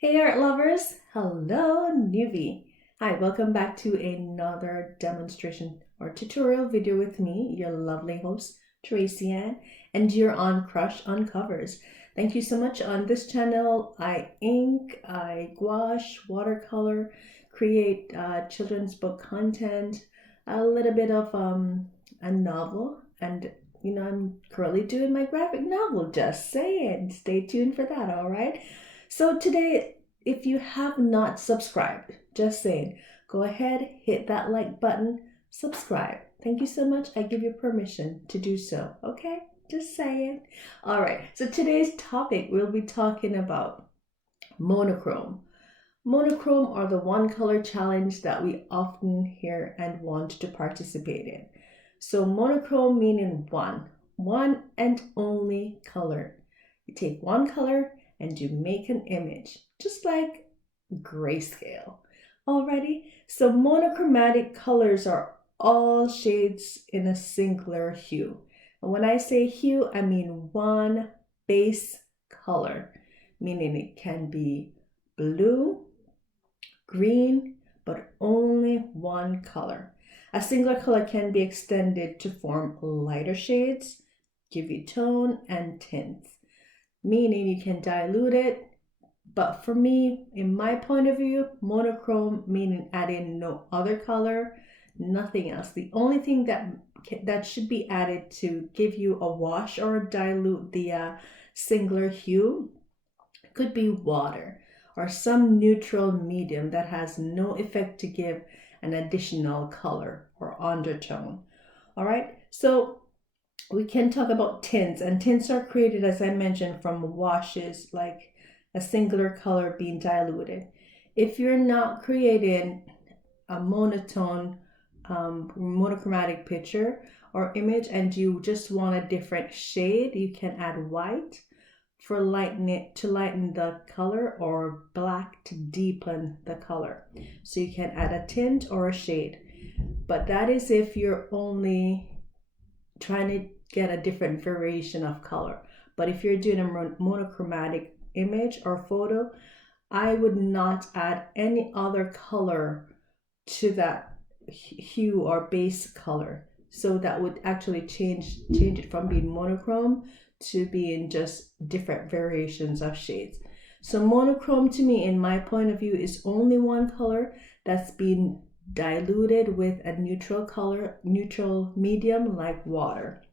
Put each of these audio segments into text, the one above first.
Hey art lovers! Hello newbie! Hi, welcome back to another demonstration or tutorial video with me, your lovely host, Tracy Ann, and you're on CrushonCovers. Thank you so much. On this channel, I ink, I gouache, watercolor, create children's book content, a little bit of a novel, and I'm currently doing my graphic novel, just saying. Stay tuned for that, all right? So today, if you have not subscribed, just saying, go ahead, hit that like button, subscribe. Thank you so much. I give you permission to do so, okay? Just saying. All right, so today's topic, we'll be talking about monochrome. Monochrome are the one color challenge that we often hear and want to participate in. So monochrome meaning one and only color. You take one color and you make an image, just like grayscale. Alrighty, so monochromatic colors are all shades in a singular hue. And when I say hue, I mean one base color, meaning it can be blue, green, but only one color. A singular color can be extended to form lighter shades, give you tone and tints, meaning you can dilute it. But for me, in my point of view, monochrome meaning adding no other color, nothing else. The only thing that should be added to give you a wash or dilute the singular hue could be water or some neutral medium that has no effect to give an additional color or undertone. All right, so we can talk about tints, and tints are created, as I mentioned, from washes, like a singular color being diluted. If you're not creating a monotone, monochromatic picture or image and you just want a different shade, you can add white to lighten the color, or black to deepen the color. So you can add a tint or a shade, but that is if you're only trying to get a different variation of color. But if you're doing a monochromatic image or photo, I would not add any other color to that hue or base color. So that would actually change it from being monochrome to being just different variations of shades. So monochrome to me, in my point of view, is only one color that's been diluted with a neutral medium like water.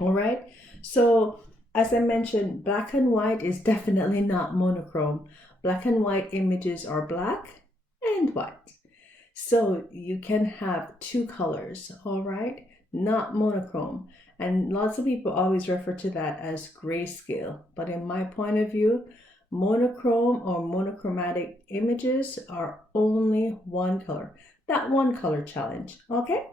All right, so as I mentioned, black and white is definitely not monochrome. Black and white images are black and white. So you can have two colors, all right, not monochrome. And lots of people always refer to that as grayscale. But in my point of view, monochrome or monochromatic images are only one color. That one color challenge, okay?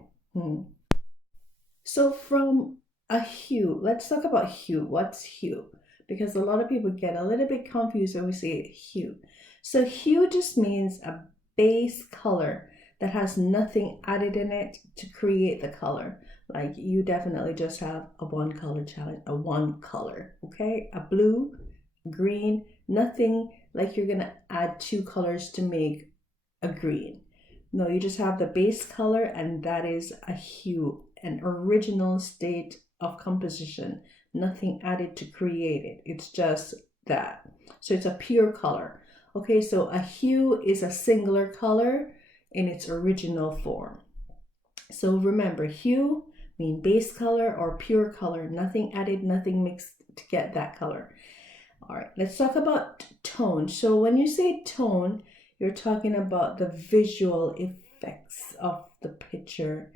So from a hue, let's talk about hue. What's hue? Because a lot of people get a little bit confused when we say hue. So hue just means a base color that has nothing added in it to create the color. Like you definitely just have a one color challenge, a one color, okay? A blue, green, nothing like you're gonna add two colors to make a green. No, you just have the base color, and that is a hue, an original state of composition, nothing added to create it. It's just that. So it's a pure color. Okay, so a hue is a singular color in its original form. So remember, hue mean base color or pure color, nothing added, nothing mixed to get that color. All right, let's talk about tone. So when you say tone, you're talking about the visual effects of the picture,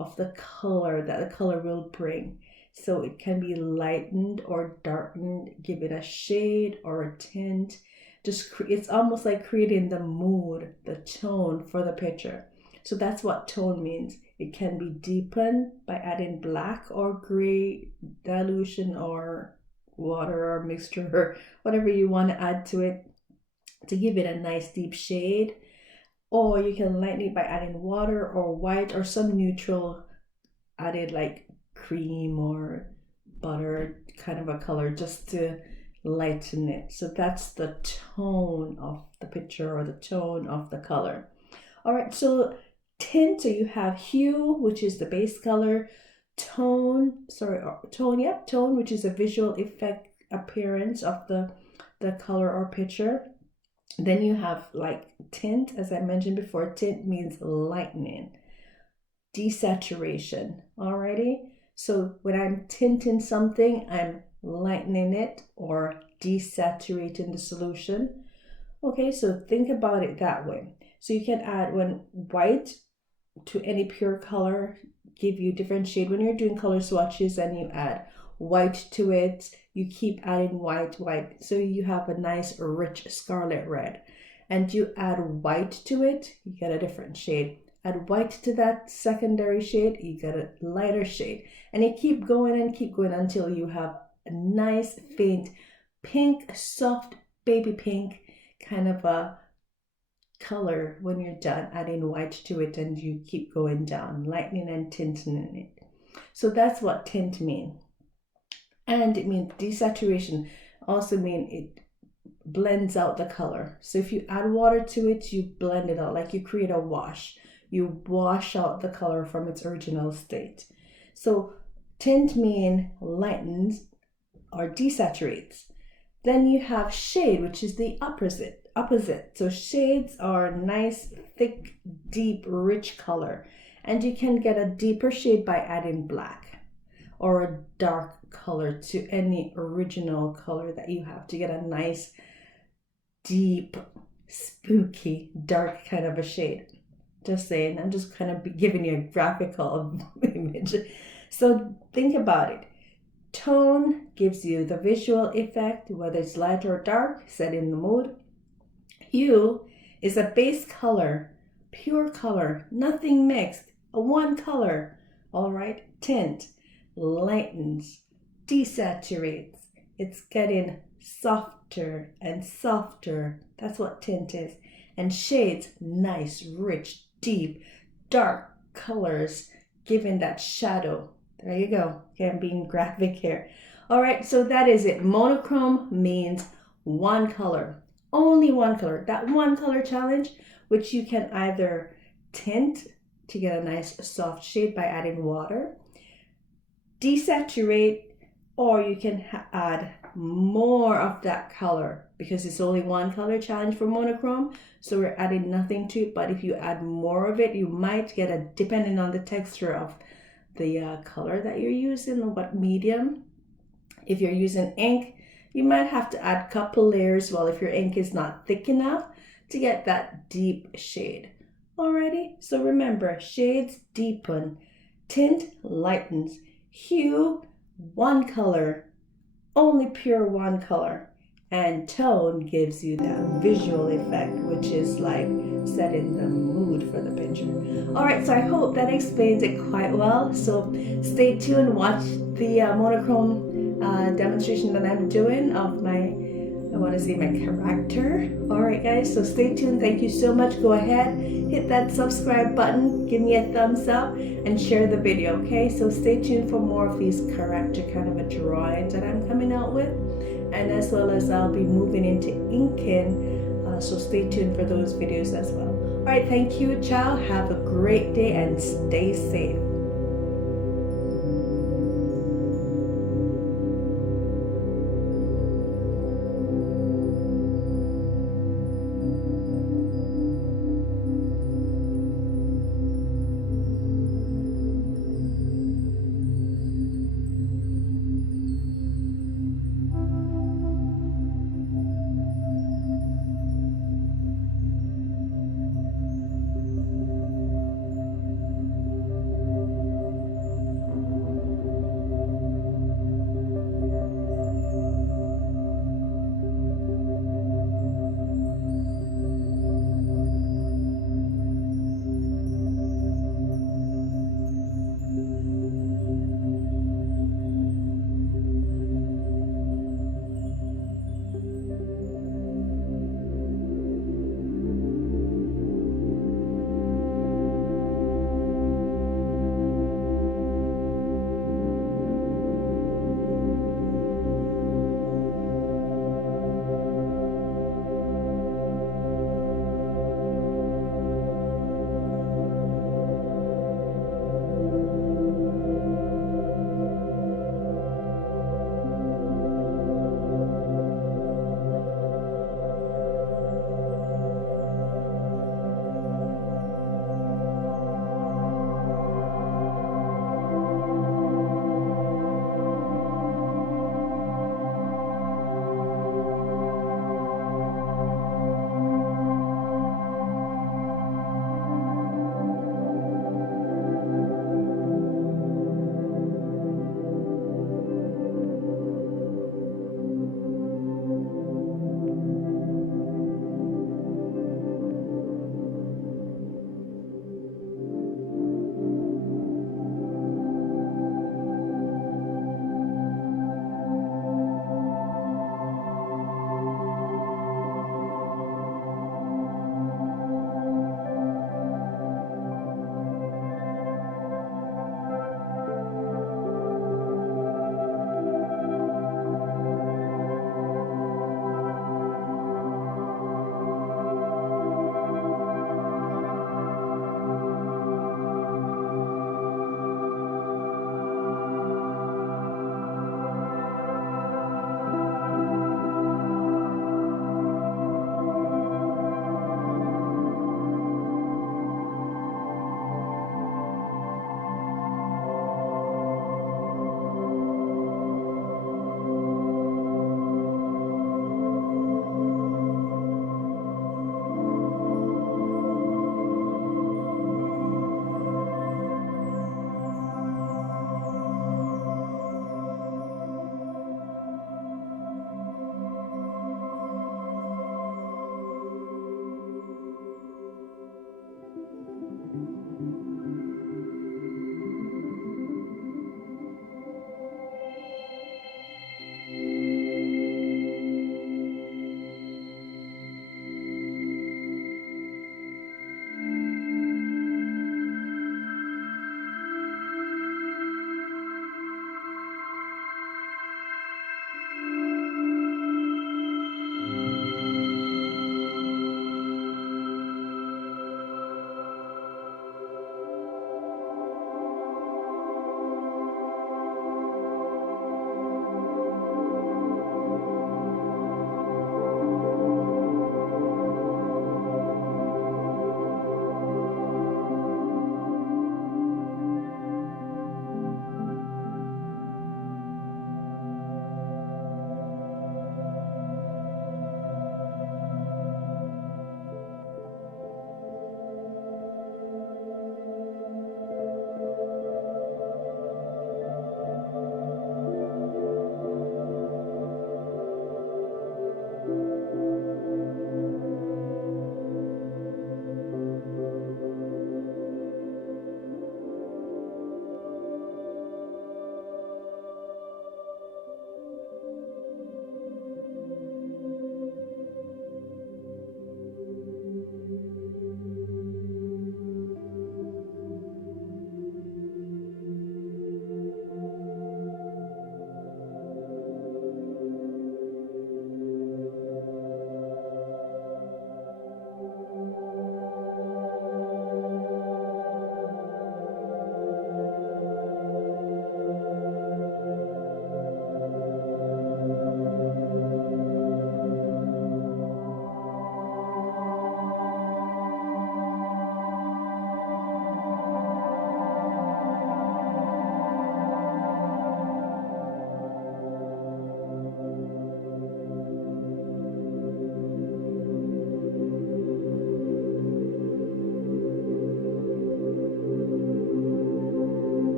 of the color that the color will bring. So it can be lightened or darkened, give it a shade or a tint. It's almost like creating the mood, the tone for the picture. So that's what tone means. It can be deepened by adding black or gray dilution or water or mixture or whatever you want to add to it to give it a nice deep shade. Or you can lighten it by adding water or white or some neutral added like cream or butter kind of a color, just to lighten it. So that's the tone of the picture or the tone of the color. All right, so tint, so you have hue, which is the base color, tone, which is a visual effect appearance of the color or picture. Then you have like tint, as I mentioned before. Tint means lightening, desaturation. Alrighty, so when I'm tinting something, I'm lightening it or desaturating the solution. Okay, so think about it that way. So you can add when white to any pure color, give you different shade. When you're doing color swatches and you add white to it, you keep adding white, so you have a nice rich scarlet red. And you add white to it, you get a different shade. Add white to that secondary shade, you get a lighter shade. And you keep going until you have a nice faint pink, soft baby pink kind of a color when you're done adding white to it, and you keep going down, lightening and tinting it. So that's what tint means. And it means desaturation, also means it blends out the color. So if you add water to it, you blend it out, like you create a wash. You wash out the color from its original state. So tint means lightens or desaturates. Then you have shade, which is the opposite. So shades are nice, thick, deep, rich color. And you can get a deeper shade by adding black or a dark color to any original color that you have to get a nice, deep, spooky, dark kind of a shade. Just saying, I'm just kind of giving you a graphical image. So think about it. Tone gives you the visual effect, whether it's light or dark, setting the mood. Hue is a base color, pure color, nothing mixed, a one color. All right, tint lightens, desaturates. It's getting softer and softer. That's what tint is. And shades, nice, rich, deep, dark colors, giving that shadow. There you go. Okay, I'm being graphic here. All right, so that is it. Monochrome means one color. Only one color. That one color challenge, which you can either tint to get a nice soft shade by adding water, desaturate, or you can add more of that color because it's only one color challenge for monochrome. So we're adding nothing to it, but if you add more of it, you might get a, depending on the texture of the color that you're using, what medium. If you're using ink, you might have to add a couple layers, well, if your ink is not thick enough to get that deep shade. Alrighty, so remember, shades deepen, tint lightens, hue one color, only pure one color, and tone gives you that visual effect, which is like setting the mood for the picture. Alright, so I hope that explains it quite well. So stay tuned, watch the monochrome demonstration that I'm doing of my, I want to say my character. Alright guys, so stay tuned. Thank you so much. Go ahead, hit that subscribe button, give me a thumbs up, and share the video, okay? So stay tuned for more of these character kind of a drawings that I'm coming out with, and as well as I'll be moving into inking, so stay tuned for those videos as well. Alright, thank you, ciao, have a great day and stay safe.